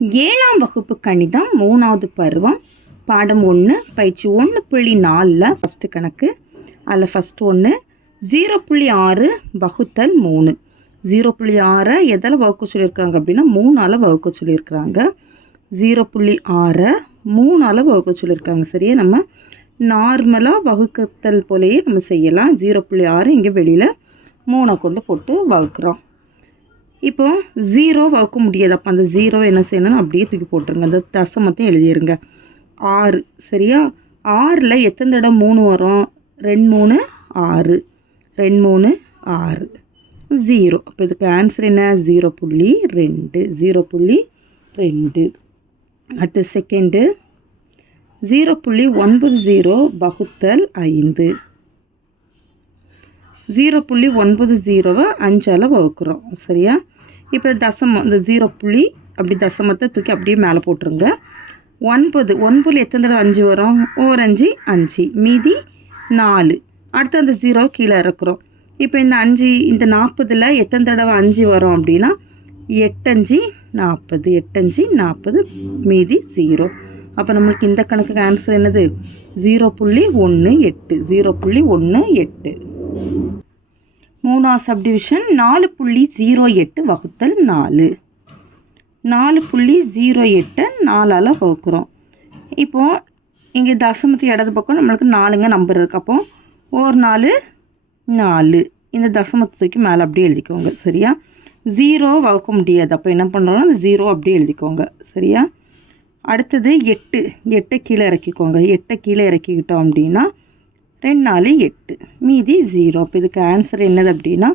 7ஆம் வகுப்பு கணிதம் 3வது பருவம் பாடம் 1 பயிற்சி 1.4ல் ஃபஸ்ட்டு கணக்கு. அதில் ஃபஸ்ட் ஒன்று 0.6 வகுத்தல் 3. 0.6 எதால் வகுக்க சொல்லியிருக்காங்க அப்படின்னா 3ஆல் வகுக்க சொல்லியிருக்கிறாங்க. 0.6 3ஆல் வகுக்க சொல்லியிருக்காங்க. சரியா, நம்ம நார்மலாக வகுக்கத்தல் போலேயே நம்ம செய்யலாம். 0.6 இங்கே வெளியில் 3 கொண்டு போட்டு வகுக்கிறோம். இப்போ 0 வகுக்க முடியாது. அப்போ அந்த 0 என்ன செய்யணும்னா அப்படியே தூக்கி போட்டுருங்க. அந்த தசமத்தையும் எழுதிருங்க. 6. சரியா, 6ல் எத்தனை தடவை 3 வரும்? 2 3 6, 2 3 6, 0. அப்போ இதுக்கு ஆன்சர் என்ன? 0.2. 0.2. அடுத்து செகண்டு 0.90 வகுத்தல் 5. 0.90 5ஆல் வகுக்கிறோம். சரியா, இப்போ தசமம் இந்த 0 அப்படி தசமத்தை தூக்கி அப்படியே மேலே போட்டுருங்க. 9 எத்தனை தடவை 5 வரும்? 1 5 5, மீதி 4. அடுத்து அந்த 0 கீழே இறக்குறோம். இப்போ இந்த 5 இந்த 40ல் எத்தனை தடவை 5 வரும் அப்படின்னா 8 5 40, 8 5 40, மீதி 0. அப்போ நம்மளுக்கு இந்த கணக்குக்கு ஆன்சர் என்னது? 0.18. 0.18. 3ஆம் சப்டிவிஷன் 4.08 வகுத்தல் 4. 4.08 4ஆல் வகுக்கிறோம். இப்போது இங்கே தசமத்து இடது பக்கம் நம்மளுக்கு 4ங்க நம்பர் இருக்குது. அப்போ 1 4 4. இந்த தசமத்தை தூக்கி மேலே அப்படியே எழுதிக்கோங்க. சரியா, 0 வகுக்க முடியாது. அப்போ என்ன பண்ணுறோன்னா அந்த 0 அப்படியே எழுதிக்கோங்க. சரியா, அடுத்தது 8 கீழே இறக்கிக்கோங்க. 8 கீழே இறக்கிக்கிட்டோம் அப்படின்னா 2 4 8, மீதி 0. அப்போ இதுக்கு ஆன்சர் என்னது அப்படின்னா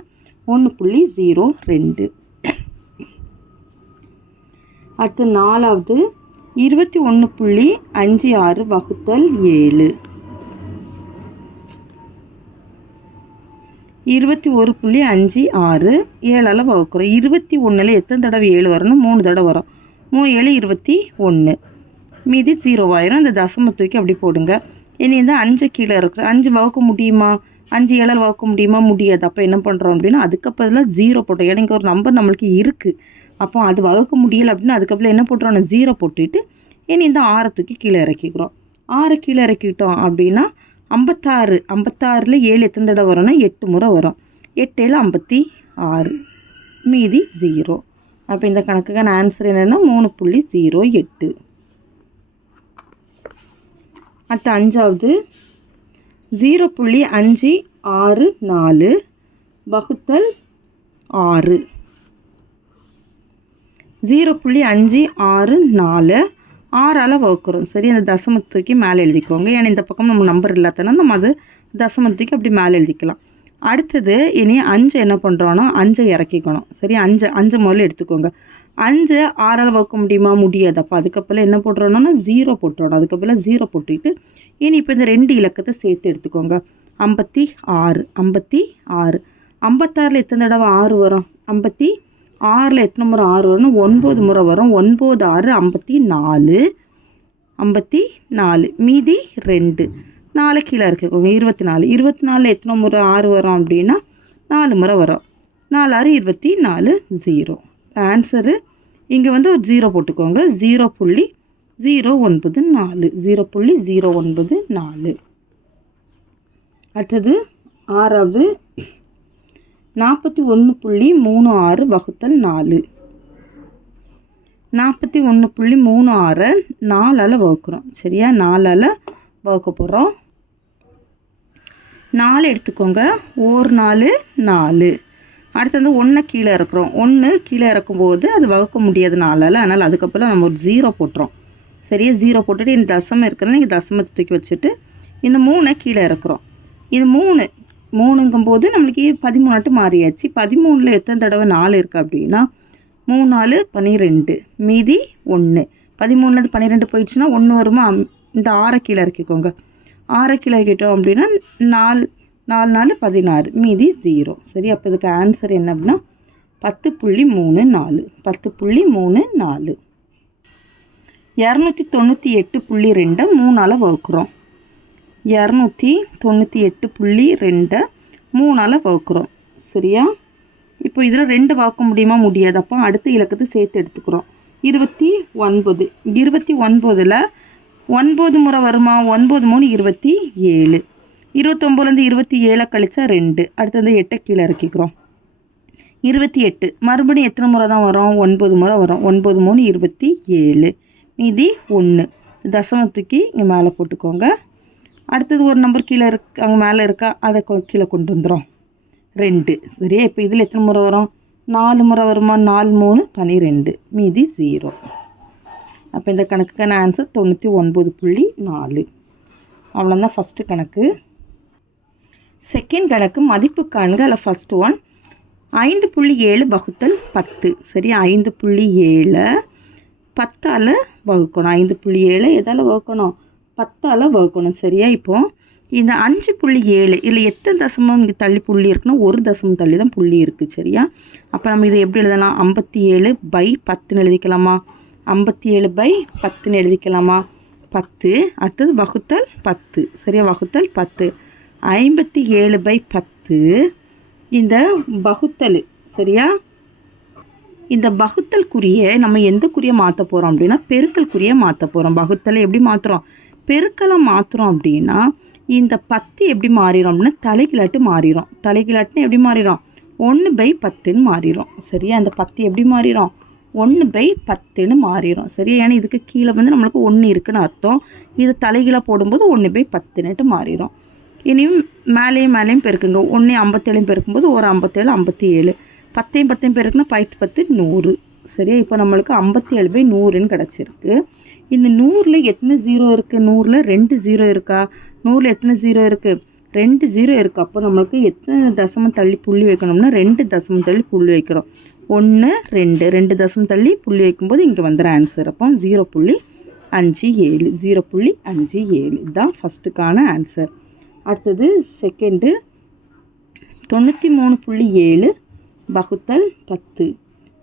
1.02. அடுத்து 4வது 21.56 வகுத்தல் 7. 21.56 7ஆல் வகுக்கிறோம். 21ல் எத்தனை தடவை 7 வரணும்? 3 தடவை வரும். 3 7 21, மீதி 0 ஆயிரும். அந்த தசம தூக்கி அப்படி போடுங்க. இனி இந்த 5 கீழே இருக்கிற 5 வகுக்க முடியுமா? 5 7ஆல் வகுக்க முடியுமா? முடியாது. அப்போ என்ன பண்ணுறோம் அப்படின்னா அதுக்கப்புறம் 0 போட்டோம். ஏன்னா இங்கே ஒரு நம்பர் நம்மளுக்கு இருக்குது. அப்போ அது வகுக்க முடியலை அப்படின்னா அதுக்கப்புறம் என்ன போட்டுறோம்? 0 போட்டுட்டு இனி இந்த 6 தூக்கி கீழே இறக்கிக்கிறோம். 6 கீழே இறக்கிட்டோம் அப்படின்னா 56. 56ல் 7 எத்தனை தடவை வரும்னா 8 முறை வரும். 8 7 56, மீதி 0. அப்போ இந்த கணக்குக்கான ஆன்சர் என்னென்னா 3.08. அடுத்த 5வது 0.564 வகுத்தல் 6. 0.564 6ஆல் வகுக்கிறோம். சரி, அந்த தசமத்துக்கு மேலே எழுதிக்கோங்க. ஏன்னா இந்த பக்கம் நம்ம நம்பர் இல்லாதனா நம்ம அது தசமத்துக்கு அப்படி மேலே எழுதிக்கலாம். அடுத்தது இனி 5 என்ன பண்ணுறோன்னா 5 இறக்கிக்கணும். சரி, 5 முதல்ல எடுத்துக்கோங்க. 5 6ஆல் வகுக்க முடியுமா? முடியாது. அப்போ அதுக்கப்புறம் என்ன போட்டுறோன்னா 0 போட்டுறோம். அதுக்கப்புறம் 0 போட்டுக்கிட்டு இனி இப்போ இந்த 2 இலக்கத்தை சேர்த்து எடுத்துக்கோங்க. 56. 56ல் எத்தனை தடவை 6 வரும்? 56ல் எத்தனை முறை 6 வரும்னா 9 முறை வரும். 9 6 54, 54, மீதி 2. 4 கீழே இருக்குக்கோங்க. 24. 24ல் எத்தனை முறை 6 வரும் அப்படின்னா 4 முறை வரும். 4 6 24, 0. ஆன்சரு இங்கே ஒரு 0 போட்டுக்கோங்க. 0.094. 0.094. அடுத்தது 6வது 41.36 வகுத்தல் 4. 41.36 4ஆல் வகுக்கிறோம். சரியா, 4ஆல் வகுக்க போகிறோம். 4 எடுத்துக்கோங்க. 1 4 4. அடுத்து 1 கீழே இறக்குறோம். 1 கீழே இறக்கும்போது அது வகுக்க முடியாது 4ஆல். அதனால் அதுக்கப்புறம் நம்ம ஒரு 0 போட்டுறோம். சரியா, 0 போட்டுட்டு இந்த தசமம் இருக்கிறதுனா நீங்கள் தசமத்தை தூக்கி வச்சுட்டு இந்த 3 கீழே இறக்குறோம். இது 3ங்கும்போது நம்மளுக்கு 13 மாறியாச்சு. 13ல் எத்தனை தடவை 4 இருக்குது அப்படின்னா 3 4 12, மீதி 1. 13ல் 12 போயிடுச்சுன்னா 1 வருமா? இந்த 6 கீழே இறக்கிக்கோங்க. 6 கீழே இறக்கிட்டோம் அப்படின்னா 4 4 16, மீதி 0. சரி, அப்போ இதுக்கு ஆன்சர் என்ன அப்படின்னா 10.34. 10.34. 298.2 3ஆல் வகுக்கிறோம். 298.2 3ஆல் வகுக்கிறோம். சரியா, இப்போ இதில் 2 வகுக்க முடியுமா? முடியாது. அப்போ அடுத்த இலக்கத்தை சேர்த்து எடுத்துக்கிறோம். 29. 29ல் 9 முறை வருமா? 9 3 27. 29லேருந்து 27 கழிச்சா 2. அடுத்தது 8 கீழே இறக்கிக்கிறோம். 28. மறுபடியும் எத்தனை முறை தான் வரும்? 9 முறை வரும். 9 3 27. மீதி 1. தசமத்துக்கு இங்கே மேலே போட்டுக்கோங்க. அடுத்தது ஒரு நம்பர் கீழே அங்கே மேலே இருக்கா, அதை கீழே கொண்டு வந்துடும். 2. சரியா? இப்போ இதில் எத்தனை முறை வரும்? 4 முறை வருமா? 4 3 12. மீதி 0. அப்போ இந்த கணக்குக்கான ஆன்சர் 99.4. அவ்வளோதான் ஃபஸ்ட்டு கணக்கு. செகண்ட் கணக்கு மதிப்பு காண்க. அதில் ஃபஸ்ட்டு ஒன் 5.7 வகுத்தல் 10. சரி, 5.7 10ஆல் வகுக்கணும். 5.7 எதால் வகுக்கணும்? 10ஆல் வகுக்கணும். சரியா? இப்போ இந்த 5.7 இதில் எத்தனை தசமம் இங்கே தள்ளி புள்ளி இருக்குன்னா ஒரு தசமம் தள்ளி தான் புள்ளி இருக்குது. சரியா? அப்போ நம்ம இதை எப்படி எழுதலாம்? 57/10 எழுதிக்கலாமா? 57/10 எழுதிக்கலாமா? 10. அடுத்தது வகுத்தல் 10. சரியா? வகுத்தல் 10. 57/10 இந்த வகுத்தல். சரியா? இந்த வகுத்தல் குறியை நம்ம எந்த குறியை மாற்ற போகிறோம் அப்படின்னா பெருக்கல் குறியை மாற்ற போகிறோம். வகுத்தலை எப்படி மாற்றுறோம்? பெருக்கலை மாற்றுறோம் அப்படின்னா இந்த 10 எப்படி மாறிடும் அப்படின்னா தலைகிலாட்டு மாறிடும். தலைகிலாட்டுன்னு எப்படி மாறிடும்? 1/10ன்னு மாறிடும். சரியா? அந்த 10 எப்படி மாறிடும்? 1/10ன்னு மாறிடும். சரியா? ஏன்னா இதுக்கு கீழே வந்து நம்மளுக்கு 1 இருக்குன்னு அர்த்தம். இது தலைகீழாக போடும்போது 1/10ன்னுட்டு மாறிடும். இனியும் மேலேயும் பெருக்குங்க. 1 57 பெருக்கும்போது ஒரு 57 57. 10 10 பெருக்குன்னா 10 100. சரியா? இப்போ நம்மளுக்கு 57/100ன்னு கிடச்சிருக்கு. இந்த 100ல் எத்தனை 0 இருக்குது? 100ல் 2 0 இருக்கா? 100ல் எத்தனை 0 இருக்குது? 2 0 இருக்குது. அப்போ நம்மளுக்கு எத்தனை தசமம் தள்ளி புள்ளி வைக்கணும்னா 2 தசமம் தள்ளி புள்ளி வைக்கிறோம். 1 2 2 தசமம் தள்ளி புள்ளி வைக்கும்போது இங்கே வந்துடும் ஆன்சர். அப்போ 0.57. 0.57 இதுதான் ஃபஸ்ட்டுக்கான ஆன்சர். அடுத்தது செகண்டு 93.7 வகுத்தல் 10.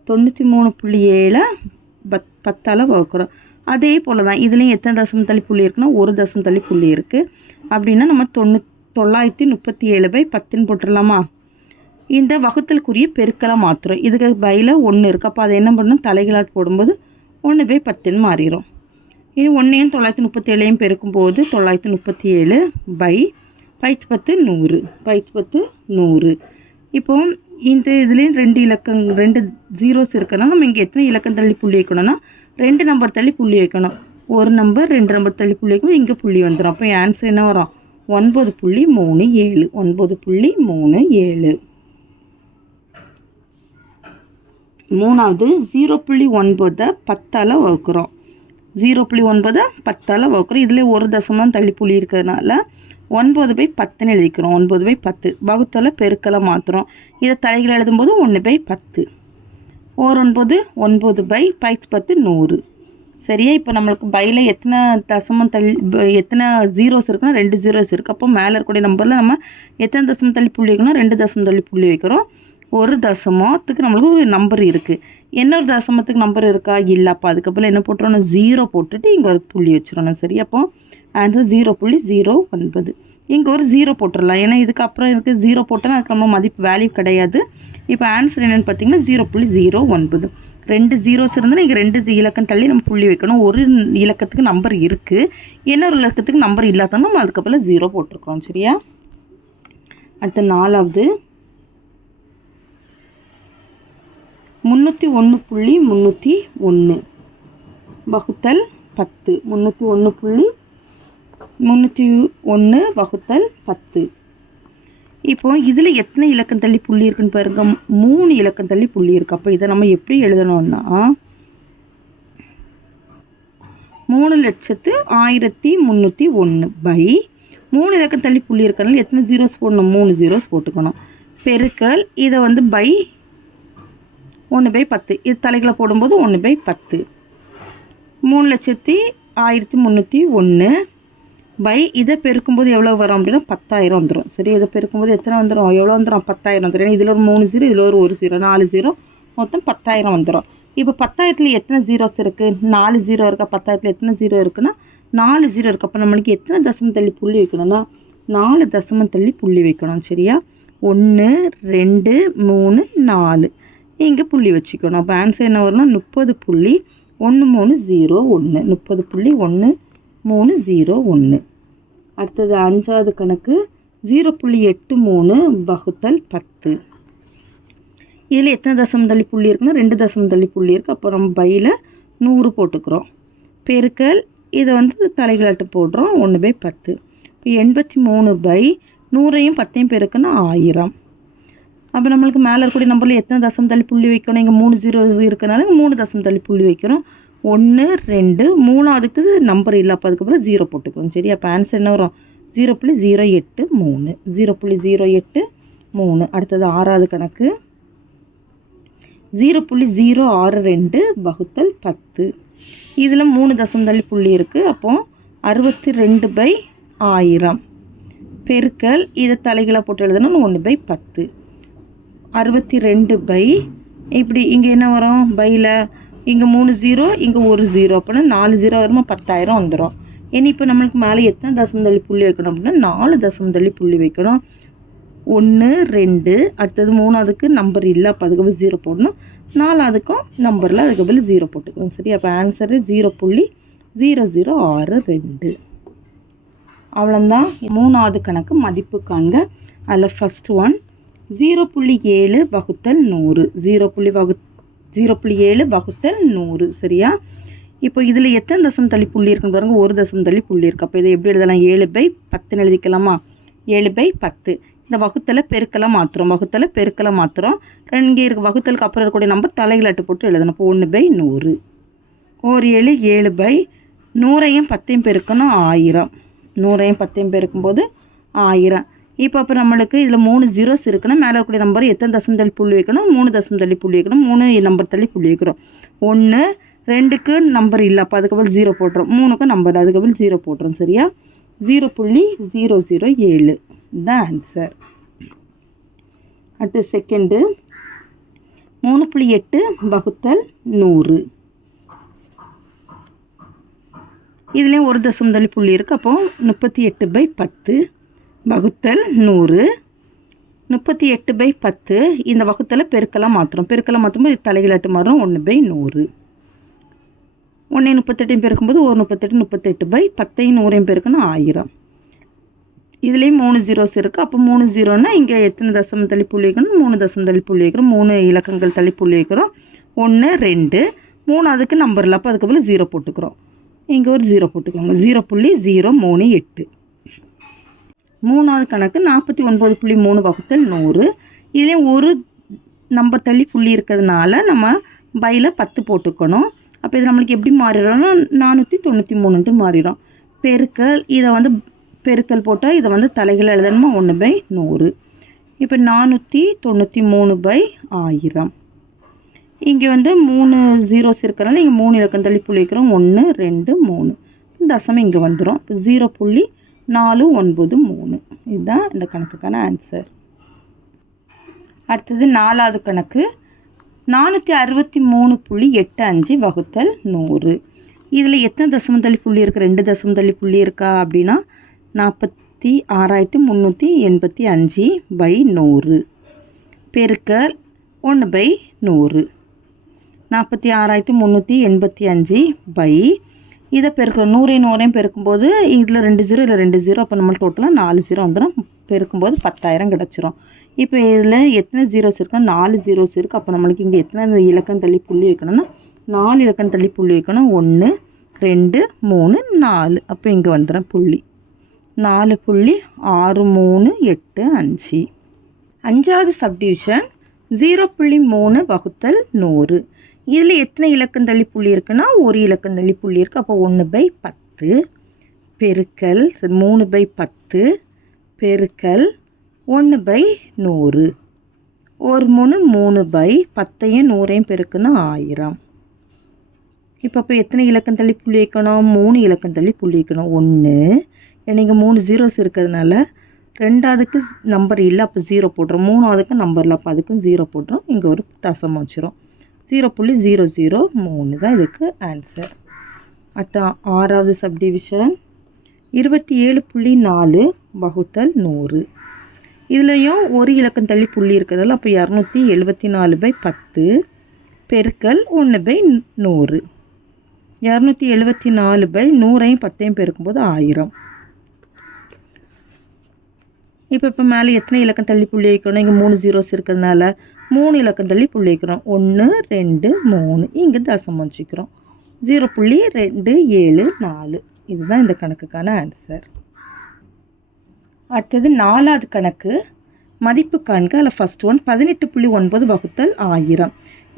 93.7 10ஆல் வகுக்கிறோம். அதே போல் தான் இதுலேயும் எத்தனை தசமம் தள்ளி புள்ளி இருக்குன்னா ஒரு தசமம் தள்ளி புள்ளி இருக்குது. அப்படின்னா நம்ம 937/10ன்னு போட்டுடலாமா? இந்த வகுத்தல் குறியை பெருக்கலாக மாற்றுறோம். இதுக்கு பையில் 1 இருக்குது. அப்போ அதை என்ன பண்ணணும்? தலைகளாட் போடும்போது 1/10ன்னு மாறிடும். இது 1ஐயும் 937ஐயும் பெருக்கும்போது 937/10 100. 10 100. இப்போ இந்த இதுலேயும் 2 ஜீரோஸ் இருக்குன்னா நம்ம இங்கே எத்தனை இலக்கம் தள்ளி புள்ளி வைக்கணும்னா 2 நம்பர் தள்ளி புள்ளி வைக்கணும். ஒரு நம்பர் 2 நம்பர் தள்ளி புள்ளி வைக்கணும். இங்கே புள்ளி வந்துடும். அப்போ ஆன்சர் என்ன வரும்? 9.37. 9.37. மூணாவது 0.9 10ஆல் வகுக்கிறோம். 0.9 10ஆல் வகுக்கிறோம். இதில் ஒரு தசம் தான் தள்ளி புள்ளி இருக்கிறதுனால 9/10ன்னு எழுதிக்கிறோம். 9/10 வகுத்தலை பெருக்கலை மாற்றுறோம். இதை தலைகள் எழுதும்போது 1/10. 9 9/10 100. சரியா? இப்போ நம்மளுக்கு பையில் எத்தனை தசமம் தள்ளி எத்தனை ஜீரோஸ் இருக்குன்னா 2 ஜீரோஸ் இருக்குது. அப்போ மேலே இருக்கக்கூடிய நம்பரில் நம்ம எத்தனை தசமம் தள்ளி புள்ளி வைக்கணும்? 2 தசமம் தள்ளி புள்ளி வைக்கிறோம். ஒரு தசமத்துக்கு நம்மளுக்கு நம்பர் இருக்குது. இன்னொரு தசமத்துக்கு நம்பர் இருக்கா? இல்லை. அப்போ அதுக்கப்புறம் என்ன போட்டுறணும்? 0 போட்டுட்டு இங்கே ஒரு புள்ளி வச்சிடணும். சரி? அப்போ ஆன்சர் 0.09. இங்கே ஒரு 0 போட்டுடலாம். ஏன்னா இதுக்கு அப்புறம் இருக்குது 0 போட்டால் அதுக்கு நம்ம மதிப்பு வேல்யூ கிடையாது. இப்போ ஆன்சர் என்னென்னு பார்த்தீங்கன்னா 0.09. 2 ஜீரோஸ் இருந்தால் இங்கே 2 இலக்கம் தள்ளி நம்ம புள்ளி வைக்கணும். ஒரு இலக்கத்துக்கு நம்பர் இருக்குது, இன்னொரு இலக்கத்துக்கு நம்பர் இல்லாதனால நம்ம அதுக்கப்புறம் 0 போட்டிருக்கோம். சரியா? அடுத்த நாலாவது 301.301 வகுத்தல் 10. 301 வகுத்தல் 10. இப்போ இதில் எத்தனை இலக்கம் தள்ளி புள்ளி இருக்குன்னு பாருங்க. 3 இலக்கம் தள்ளி புள்ளி இருக்கு. அப்போ இதை நம்ம எப்படி எழுதணும்னா 3,1301 3 இலக்கம் தள்ளி புள்ளி இருக்கனால எத்தனை ஜீரோஸ் போடணும்? 3 ஜீரோஸ் போட்டுக்கணும். பெருக்கல் இதை வந்து பை 1/10. இது தலைகளை போடும்போது 1/10. 3,1301 பை இதை பெருக்கும்போது எவ்வளோ வரும் அப்படின்னா 10,000 வந்துடும். சரி? இதை பெருக்கும்போது எத்தனை வந்துடும்? எவ்வளோ வந்துடும்? 10,000 வந்துடும். ஏன்னா இதில் ஒரு 3 0, இதில் ஒரு 0, 4 0, மொத்தம் 10,000 வந்துடும். இப்போ 10,000ல் எத்தனை ஜீரோஸ் இருக்குது? 4 0 இருக்கா? 10,000ல் எத்தனை 0 இருக்குன்னா 4 0 இருக்குது. அப்போ நம்மளுக்கு எத்தனை தசமம் தள்ளி புள்ளி வைக்கணும்னா 4 தசமம் தள்ளி புள்ளி வைக்கணும். சரியா? 1 2 3 4 இங்கே புள்ளி வச்சுக்கணும். அப்போ ஆன்சர் என்ன வரும்னா 30.1 1301 30.1301. அடுத்தது 5வது கணக்கு 0.83 வகுத்தல் 10. இதில் எத்தனை தசம தள்ளி புள்ளி இருக்குன்னா 2 தசம தள்ளி புள்ளி இருக்குது. அப்போ நம்ம பையில் 100 போட்டுக்கிறோம். பெருக்கல் இதை வந்து தலைகளாட்டு போடுறோம் 1/10. இப்போ 83/100 10 பெருக்குன்னா 1000. அப்போ நம்மளுக்கு மேலே இருக்கக்கூடிய நம்பரில் எத்தனை தசம தள்ளி புள்ளி வைக்கணும்? இங்கே 3 0 இருக்கிறனால 3 தசம தள்ளி புள்ளி வைக்கிறோம். 1 2 3வது நம்பர் இல்லை, அப்போ அதுக்கப்புறம் 0 போட்டுக்கிறோம். சரி, அப்போ ஆன்சர் என்ன வரும்? 0.083 0.083. அடுத்தது 6வது கணக்கு 0.062 வகுத்தல் 10. இதில் 3 தசம தள்ளி புள்ளி இருக்குது. அப்போ 62/1000 பெருக்கல் இதை தலைகளாக போட்டு எழுதணும் 1/10. 62 இப்படி இங்கே என்ன வரும்? பையில் இங்கே 3 0 இங்கே 1 0, அப்படின்னா 4 0 வருமா? 10,000 வந்துடும். ஏன்னா இப்போ நம்மளுக்கு மேலே எத்தனை தசம தள்ளி புள்ளி வைக்கணும் அப்படின்னா 4 தசம தள்ளி புள்ளி வைக்கணும். 1 2 அடுத்தது 3வதுக்கு நம்பர் இல்லை, அப்போ அதுக்கப்புறம் 0 போடணும். 4வதுக்கும் நம்பரில் அதுக்கப்புறம் 0 போட்டுக்கணும். சரி, அப்போ ஆன்சரு 0.0062. அவ்வளோதான். 3வது கணக்கு மதிப்பு காண்க. அதில் ஃபஸ்ட் ஒன் 0.7 வகுத்தல் 100 0.7 வகுத்தல் 100. சரியா? இப்போ இதில் எத்தனை தசம தள்ளி புள்ளி இருக்குன்னு பாருங்கள். 1 தசம தள்ளி புள்ளி இருக்குது. அப்போ இதை எப்படி எழுதலாம்? 7/10 எழுதிக்கலாமா? 7/10. இந்த வகுத்தலை பெருக்கெல்லாம் மாற்றுறோம். இங்கே இருக்க வகுத்தலுக்கு அப்புறம் இருக்கக்கூடிய நம்பர் தலைகளாட்டு போட்டு எழுதணும். இப்போ 1/100. 7 7/100 10 பெருக்கணும் 1000. 100 10 பெருக்கும்போது 1000. இப்போ அப்போ நம்மளுக்கு இதில் 3 0s இருக்குன்னா மேலே இருக்கக்கூடிய நம்பர் எத்தனை தசம தள்ளி புள்ளி வைக்கணும்? 3 தசம தள்ளி புள்ளி வைக்கணும். 3 நம்பர் தள்ளி புள்ளி வைக்கிறோம். 1 2க்கு நம்பர் இல்லை, அப்போ அதுக்கப்புறம் 0 போட்டுரும். 3க்கு நம்பர், அதுக்கப்புறம் 0 போட்டுரும். சரியா? 0.007 இதுதான் ஆன்சர். அடுத்து செகண்டு 3.8 வகுத்தல் 100. இதுலேயும் 1 தசம தள்ளி புள்ளி இருக்குது. அப்போ 38/10 வகுத்தல் 100. 38/10 இந்த வகுத்தலை பெருக்கெல்லாம் மாற்றுறோம். மாற்றும்போது தலைகளாட்டு மாறும் 1/100. 1 38 பெருக்கும்போது 1 38 38/10 100 பெருக்குன்னா 1000. இதுலேயும் 3 0s இருக்குது. அப்போ 3 0ன்னா இங்கே எத்தனை தசம தள்ளி புள்ளி வைக்கணும்? 3 தசம தள்ளி புள்ளி வைக்கிறோம். 3 இலக்கங்கள் தள்ளி புள்ளி வைக்கிறோம். 1 2 3வதுக்கு நம்பர் இல்லை, அப்போ அதுக்கப்புறம் 0 போட்டுக்கிறோம். இங்கே ஒரு 0 போட்டுக்கோங்க. 0.038. 3வது கணக்கு 49.3 வகுத்தல் 100. இதுலேயும் ஒரு நம்பர் தள்ளி புள்ளி இருக்கிறதுனால நம்ம பையில் 10 போட்டுக்கணும். அப்போ இது நம்மளுக்கு எப்படி மாறிடும்னா 493 மாறிடும். பெருக்கல் இதை வந்து பெருக்கல் போட்டால் இதை வந்து தலைகள் எழுதணுமா 1/100. இப்போ 493/1000. இங்கே வந்து 3 0s இருக்கிறனால இங்கே 3 இலக்கம் தள்ளி புள்ளி வைக்கிறோம். 1 2 3 தசமம் இங்கே வந்துடும். 0.493. இதுதான் இந்த கணக்குக்கான ஆன்சர். அடுத்தது 4வது கணக்கு 463.85 வகுத்தல் 100. இதில் எத்தனை தசம தள்ளி புள்ளி இருக்குது? 2 தசம தள்ளி புள்ளி இருக்கா அப்படின்னா 46,385/100 பெருக்கல் 1/100. 46,385 இதை பெருக்கிறோம். 100 பெருக்கும்போது இதில் 2 0 இல்லை 2 0, அப்போ நம்ம டோட்டலாக 4 0 வந்துடும். பெருக்கும்போது 10,000 கிடச்சிரும். இப்போ இதில் எத்தனை 0s இருக்குன்னா 4 0s இருக்குது. அப்போ நம்மளுக்கு இங்கே எத்தனை இலக்கம் தள்ளி புள்ளி வைக்கணும்னா 4 இலக்கம் தள்ளி புள்ளி வைக்கணும். 1 2 3 4. அப்போ இங்கே வந்துடும் புள்ளி 4.6385. 5வது சப்டிவிஷன் 0.3 வகுத்தல் 100. இதில் எத்தனை இலக்கம் தள்ளி புள்ளி இருக்குன்னா ஒரு இலக்கம் தள்ளி புள்ளி இருக்குது. அப்போ 1/10 பெருக்கல் 3/10 பெருக்கல் 1/100. 1 3 3/10 100 பெருக்குன்னா 1000. இப்போ எத்தனை இலக்கம் தள்ளி புள்ளி வைக்கணும்? 3 இலக்கம் தள்ளி புள்ளி வைக்கணும். 1 இங்கே 3 0s இருக்கிறதுனால 2வதுக்கு நம்பர் இல்லை, அப்போ 0 போட்டுரும். 3வதுக்கு நம்பர் இல்லை, அப்போ அதுக்கும் 0 போட்டுரும். இங்கே ஒரு தசமம் வச்சிரும். 0.003 தான் இதுக்கு ஆன்சர். அடுத்த 6வது சப்டிவிஷன் 27.4 வகுத்தல் 100. இதுலேயும் ஒரு இலக்கம் தள்ளி புள்ளி இருக்கிறதால அப்போ 274/10 பெருக்கல் 1/100. 274 பை 100ஐயும் 10ஐயும் பெருக்கும்போது 1000. இப்போ மேலே எத்தனை இலக்கம் தள்ளி புள்ளி வைக்கணும்? இங்கே 3 ஜீரோஸ் இருக்கிறதுனால 3 இலக்கம் தள்ளி புள்ளி வைக்கிறோம். 1 2 3. இங்கே தசமம் வச்சுக்கிறோம். 0.274. இதுதான் இந்த கணக்குக்கான ஆன்சர். அடுத்தது 4வது கணக்கு. மதிப்பு காண்க. அதில் ஃபர்ஸ்ட் ஒன் 18.9 வகுத்தல் 1000.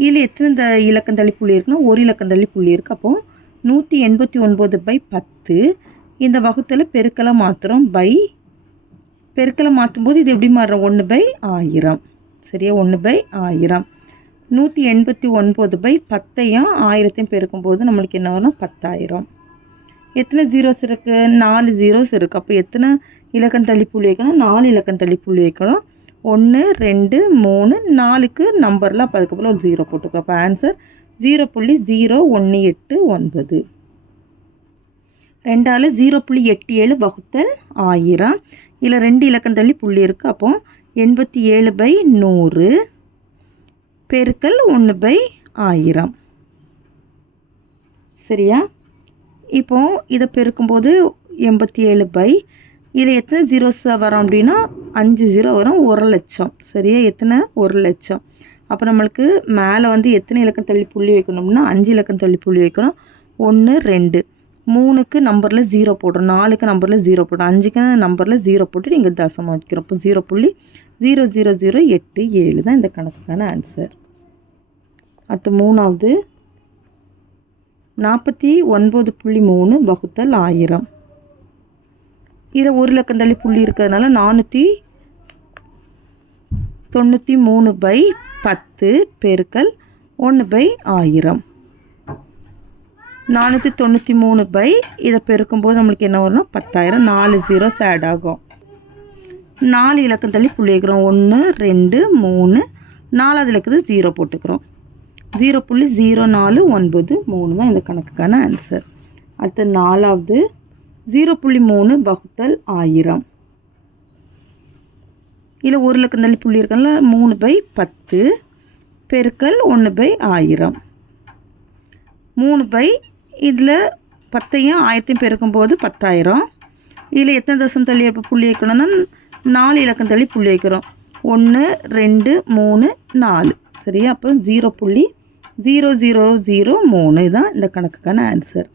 இதில் எத்தனை இலக்கம் தள்ளி புள்ளி இருக்குன்னா ஒரு இலக்கம் தள்ளி புள்ளி இருக்குது. அப்போது 189 பை 10. இந்த வகுத்தலை பெருக்கலை மாற்றுறோம். பெருக்கலை மாற்றும்போது இது எப்படி மாறுறோம்? 1 பை 1000. சரியா? 1 பை 1000. 189 பை 10ஐயும் 1000ஐயும் பெருக்கும்போது நம்மளுக்கு என்ன வரும்? 10,000. எத்தனை ஜீரோஸ் இருக்குது? 4 ஜீரோஸ் இருக்குது. அப்போ எத்தனை இலக்கம் தள்ளி புள்ளி வைக்கணும்? 4 இலக்கம் தள்ளி புள்ளி வைக்கணும். 1 2 3 4க்கு நம்பரில் அப்போ அதுக்கப்புறம் ஒரு 0 போட்டுக்கோம். அப்போ ஆன்சர் 0.0189. ரெண்டால் 0.87 வகுத்தல் 1000. இதில் 2 இலக்கம் தள்ளி புள்ளி இருக்குது. அப்போ 87 பை 100 பெருக்கல் 1 பை 1000. சரியா? இப்போ இதை பெருக்கும்போது 87 பை இதில் எத்தனை ஜீரோஸ் வரும் அப்படின்னா 5 ஜீரோ வரும். 1 லட்சம். சரியா? எத்தனை? 1 லட்சம். அப்போ நம்மளுக்கு மேலே வந்து எத்தனை இலக்கம் தள்ளி புள்ளி வைக்கணும்னா 5 இலக்கம் தள்ளி புள்ளி வைக்கணும். 1 2 3க்கு நம்பரில் 0 போடுறோம். 4க்கு நம்பரில் 0 போடுறோம். 5க்கு நம்பரில் 0 போட்டு இங்கே தசமம் வைக்கிறோம். இப்போ 0.00087 தான் இந்த கணக்குக்கான ஆன்சர். அடுத்து 3வது 49.3 வகுத்தல் 1000. இதில் ஒரு இலக்கம் தள்ளி புள்ளி இருக்கிறதுனால 493 பை 10 பெருக்கல் 1 பை 1000. 493 பை இதை பெருக்கும்போது நம்மளுக்கு என்ன வரும்னா 10,000. 4 ஜீரோஸ் ஆட் ஆகும். 4 இலக்கம் தள்ளி புள்ளி வைக்கிறோம். 1 2 3 4வது இலக்கத்துக்கு 0 போட்டுக்கிறோம். 0.0493 தான் இந்த கணக்குக்கான ஆன்சர். அடுத்து 4வது 0.3 வகுத்தல் 1000. இதில் ஒரு இலக்கம் தள்ளி புள்ளி இருக்கனால 3 பை 10 பெருக்கல் 1 பை 1000. 3 பை இதில் 10ஐயும் 1000ஐயும் பெருக்கும்போது 10,000. இதில் எத்தனை தசம் தள்ளி புள்ளி வைக்கணும்னா 4 இலக்கம் தள்ளி புள்ளி வைக்கிறோம். 1 2 3 4. சரியா? அப்போ 0.0003 தான் இந்த கணக்குக்கான ஆன்சர்.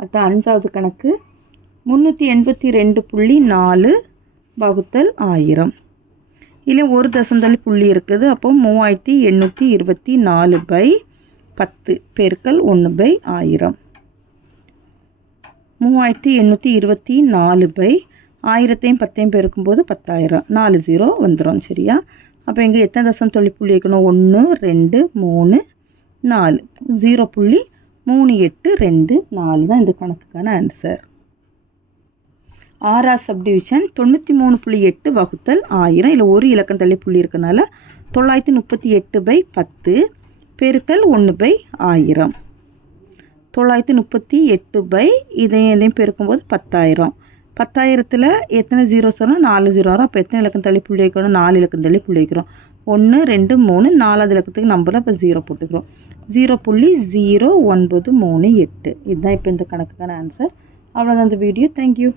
அடுத்த 5வது கணக்கு 382.4 வகுத்தல் 1000. இதில் ஒரு தசம் தள்ளி புள்ளி இருக்குது. அப்போ 3824 பை 10 பெருக்கல் 1 பை 1000. 3824 பை 1000ஐயும் 10ஐயும் பெருக்கும்போது 10,000. 4 ஜீரோ வந்துடும். சரியா? அப்போ இங்கே எத்தனை தசம் தள்ளி புள்ளி வைக்கணும்? 1 2 3 4. 0.3824 தான் இந்த கணக்குக்கான ஆன்சர். 6வது சப்டிவிஷன் 93.8 வகுத்தல் 1000. இதில் ஒரு இலக்கம் தள்ளி புள்ளி இருக்கனால 938 பை 10 பெருக்கல் 1 பை 1000. 938 பை இதையும் பெருக்கும்போது 10,000. 10,000த்தில் எத்தனை ஜீரோஸ் வரும்? 4 ஜீரோ வரும். அப்போ எத்தனை இலக்கம் தள்ளி புள்ளி வைக்கணும்? 4 இலக்கம் தள்ளி புள்ளி வைக்கிறோம். 1 2 3 4வது இலக்கத்துக்கு நம்பரில் இப்போ 0 போட்டுக்கிறோம். 0.0938. இதுதான் இப்போ இந்த கணக்குக்கான ஆன்சர். அவ்வளோதான் இந்த வீடியோ. தேங்க்யூ.